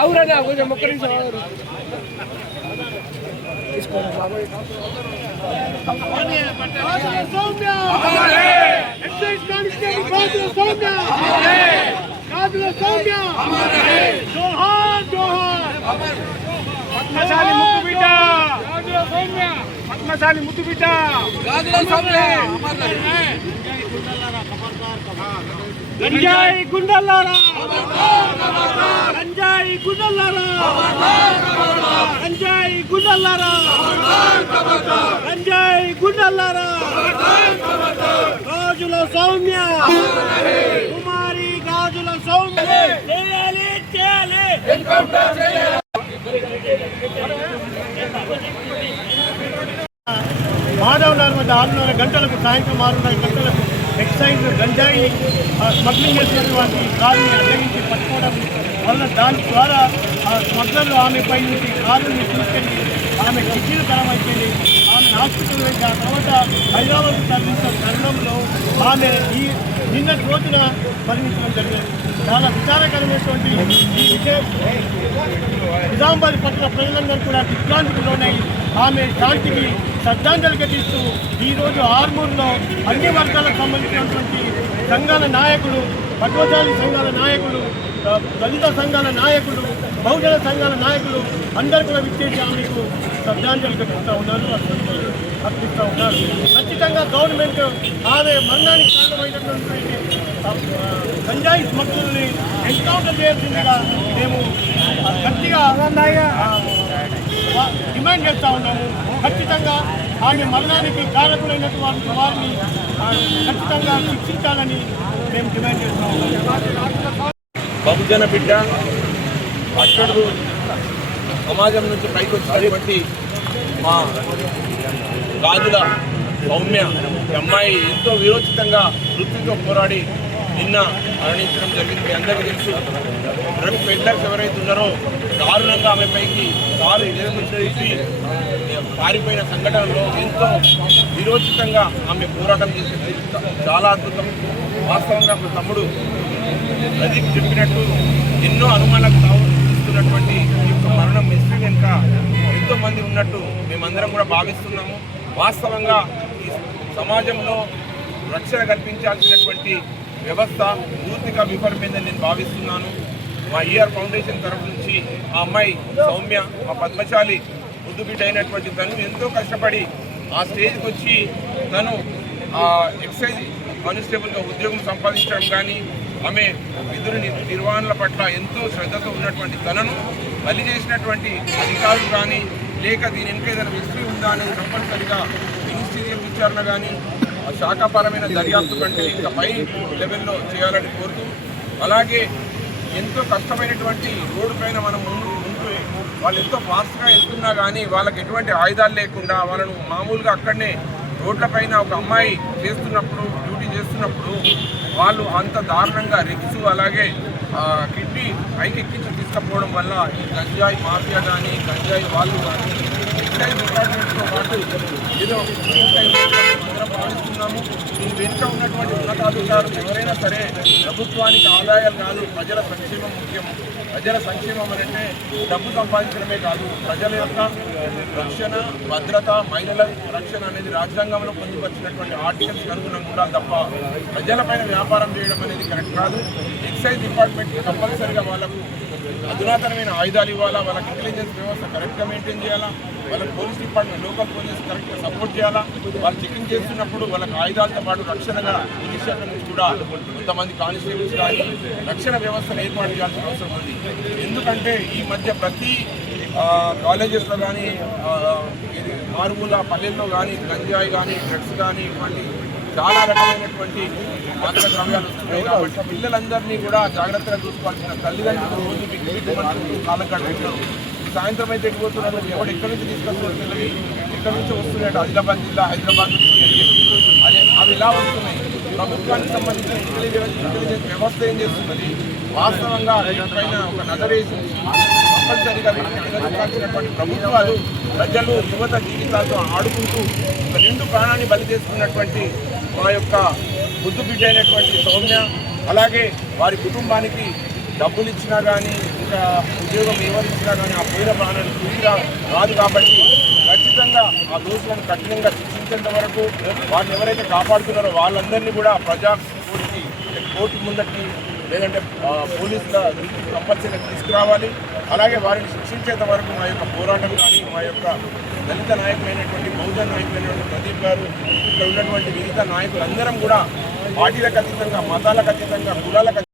ఆవురా కొంచెం ఒక్క నిమిషం పద్మశాలి ముద్దు బిడ్డ గంజాయి గుండల్లారా గంజాయి గుండల్లారా గంజాయి గుండల్లారా గంజాయి గుండల్లారా గాజుల సౌమ్య కుమారి గాజుల సౌమ్య చేయాలి చేయాలి మాధవ్ నగర్ వద్ద 6:30 గంటలకు సాయంత్రం 6:30 గంటలకు ఎక్సైజ్ గంజాయిని స్మగ్లింగ్ చేసినటువంటి కారుని అడ్డగించి పట్టుకోవడం వల్ల దాని ద్వారా స్మగ్లర్లు ఆమెపై నుంచి కారుని తీసుకెళ్ళి ఆమె కిడ్నీలు ఖరాబ్ అయిపోయింది. ఆమె హాస్పిటల్ నుంచి ఆ తర్వాత హైదరాబాద్ తరలించిన తరుణంలో ఆమె నిన్నటి రోజున మరణించడం జరిగింది. చాలా విచారకరమైనటువంటి ఈ విషయం నిజామాబాద్ పట్టణ ప్రజలందరూ కూడా దిగ్భ్రాంతికి లోనై ఆమె శాంతికి శ్రద్ధాంజలి ఘటిస్తూ ఈరోజు ఆర్మూర్లో అన్ని వర్గాలకు సంబంధించినటువంటి సంఘాల నాయకులు, పద్మశాలి సంఘాల నాయకులు, దళిత సంఘాల నాయకులు, బహుజన సంఘాల నాయకులు అందరూ కూడా విచ్చేసి ఆమెకు శ్రద్ధాంజలి ఘటిస్తూ ఉన్నారు, అర్పిస్తూ ఉన్నారు. ఖచ్చితంగా గవర్నమెంట్ ఆమె మరణానికి కారణమైనటువంటి గంజాయి స్మగ్లర్ని ఎన్కౌంటర్ చేయాల్సిందిగా మేము గట్టిగా డిమాండ్ చేస్తూ ఉన్నాము. ఖచ్చితంగా ఆమె మరణానికి కారకులైనటువంటి వారిని ఖచ్చితంగా శిక్షించాలని మేము డిమాండ్ చేస్తూ ఉన్నాము. బహుజన బిడ్డ అక్కడు సమాజం నుంచి పైకి వచ్చినటువంటి మా గాజుల సౌమ్య అమ్మాయి ఎంతో విరోచితంగా వృత్తితో పోరాడి నిన్న మరణించడం జరిగింది. మీ అందరికీ తెలుసు. డ్రగ్ పెడ్లర్స్ ఎవరైతే ఉన్నారో దారుణంగా ఆమె పైకి కారు తీసి పారిపోయిన సంఘటనలో ఎంతో విరోచితంగా ఆమె పోరాటం చేసింది. చాలా అద్భుతం. వాస్తవంగా తమ్ముడు ప్రదీప్ చెప్పినట్టు ఎన్నో అనుమానాలకు తావుతున్నటువంటి ఈ యొక్క మరణం మిస్టరీ వెనుక ఎంతోమంది ఉన్నట్టు మేమందరం కూడా భావిస్తున్నాము. వాస్తవంగా ఈ సమాజంలో రక్షణ కల్పించాల్సినటువంటి వ్యవస్థ పూర్తిగా విఫలమైందని నేను భావిస్తున్నాను. మా ఈఆర్ ఫౌండేషన్ తరఫు నుంచి ఆ అమ్మాయి సౌమ్య, మా పద్మశాలి ముద్దుబిడ్డ అయినటువంటి తను ఎంతో కష్టపడి ఆ స్టేజ్కి వచ్చి తను ఎక్సైజ్ కానిస్టేబుల్గా ఉద్యోగం సంపాదించడం కానీ ఆమె విధుల నిర్వహణల పట్ల ఎంతో శ్రద్ధతో ఉన్నటువంటి తనను బలి చేసినటువంటి అధికారులు కానీ లేక దీని వెనుక ఏదైనా హిస్టరీ ఉందా అనేది కంపల్సరిగా మినిస్టీరియల్ విచారణ కానీ శాఖాపరమైన దర్యాప్తు కంటే ఇంకా పై లెవెల్లో చేయాలని కోరుతూ, అలాగే ఎంతో కష్టమైనటువంటి రోడ్డు పైన మనం ఉంటూ వాళ్ళు ఎంతో ఫాస్ట్గా వెళ్తున్నా కానీ వాళ్ళకి ఎటువంటి ఆయుధాలు లేకుండా వాళ్ళను మామూలుగా అక్కడనే రోడ్లపైన ఒక అమ్మాయి డ్యూటీ చేస్తున్నప్పుడు వాళ్ళు అంత దారుణంగా రిక్స్ అలాగే కిడ్నీ పైకెక్కించి తీసుకపోవడం వల్ల ఈ గంజాయి మాఫియా కానీ గంజాయి వాళ్ళు కానీ ఎక్సైజ్ డిపార్ట్మెంట్తో పాటు ఏదో భావిస్తున్నాము. దీని వెనుక ఉన్నటువంటి ఉన్నతాధికారులు ఎవరైనా సరే ప్రభుత్వానికి ఆదాయాలు కాదు, ప్రజల సంక్షేమం ముఖ్యం. ప్రజల సంక్షేమం అంటే డబ్బు సంపాదించడమే కాదు, ప్రజల యొక్క రక్షణ, భద్రత, మహిళల రక్షణ అనేది రాజ్యాంగంలో పొందుపరిచినటువంటి ఆర్టికల్స్ అనుగుణంగా ఉండాలి తప్ప ప్రజలపైన వ్యాపారం చేయడం అనేది కరెక్ట్ కాదు. ఎక్సైజ్ డిపార్ట్మెంట్కి కంపల్సరీగా వాళ్ళకు అధునాతనమైన ఆయుధాలు ఇవ్వాలా, వాళ్ళకి ఇంటెలిజెన్స్ వ్యవస్థ కరెక్ట్గా మెయింటైన్ చేయాలా, వాళ్ళకి పోలీస్ డిపార్ట్మెంట్, లోకల్ పోలీస్ కరెక్ట్గా సపోర్ట్ చేయాలా. వాళ్ళు చెకింగ్ చేస్తున్నప్పుడు వాళ్ళకి ఆయుధాలతో పాటు రక్షణగా పోలీస్ శాఖ నుంచి కూడా కొంతమంది కానిస్టేబుల్స్ కానీ రక్షణ వ్యవస్థను ఏర్పాటు చేయాల్సిన అవసరం ఉంది. ఎందుకంటే ఈ మధ్య ప్రతి కాలేజెస్లో కానీ మారుమూల పల్లెల్లో కానీ గంజాయి కానీ డ్రగ్స్ కానీ ఇటువంటి చాలా రకమైనటువంటి మాదక ద్రవ్యాలు వస్తున్నాయి. కాబట్టి పిల్లలందరినీ కూడా జాగ్రత్తగా చూసుకోవాల్సిన తల్లిదండ్రులు రోజు బిగ్గుమంటూ కాలం గడుపుతున్నారు. సాయంత్రం అయితే ఎక్కిపోతున్నారు, ఎవరు ఎక్కడి నుంచి తీసుకొస్తున్నారు, పిల్లలు ఎక్కడి నుంచి వస్తున్నాయి, ఆదిలాబాద్ జిల్లా, హైదరాబాద్ నుంచి అవి ఇలా వస్తున్నాయి. ప్రభుత్వానికి సంబంధించిన ఇంటెలిజెన్స్ వ్యవస్థ ఏం చేస్తున్నది, వాస్తవంగా వీటిపైన ఒక నజరేసి కంపల్సరీగా వీటిని నిలదొక్కాల్సినటువంటి ప్రభుత్వాలు ప్రజలు యువత జీవితాలతో ఆడుకుంటూ ఒక నిండు ప్రాణాన్ని బలి చేసుకున్నటువంటి మా యొక్క బుద్ధు బిడ్డ అయినటువంటి సౌమ్య, అలాగే వారి కుటుంబానికి డబ్బులు ఇచ్చినా కానీ ఇంకా ఉద్యోగం ఎవరిచ్చినా కానీ ఆ పోయిన ప్రాణాన్ని తిరిగి రాదు కాబట్టి ఖచ్చితంగా ఆ దోషులను కఠినంగా శిక్షించేంత వరకు వారిని ఎవరైతే కాపాడుతున్నారో వాళ్ళందరినీ కూడా కోర్టు ముందటి లేదంటే పోలీసుల దృష్టికి కంపల్సరీగా తీసుకురావాలి. అలాగే వారిని శిక్షించేంత వరకు మా యొక్క పోరాటం కానీ మా యొక్క దళిత నాయకులైనటువంటి బహుజన నాయకులైనటువంటి ప్రదీప్ గారు, ఇక్కడ ఉన్నటువంటి మిగతా నాయకులందరం కూడా పార్టీలకు అతీతంగా, మతాలకు అతీతంగా, కులాలకు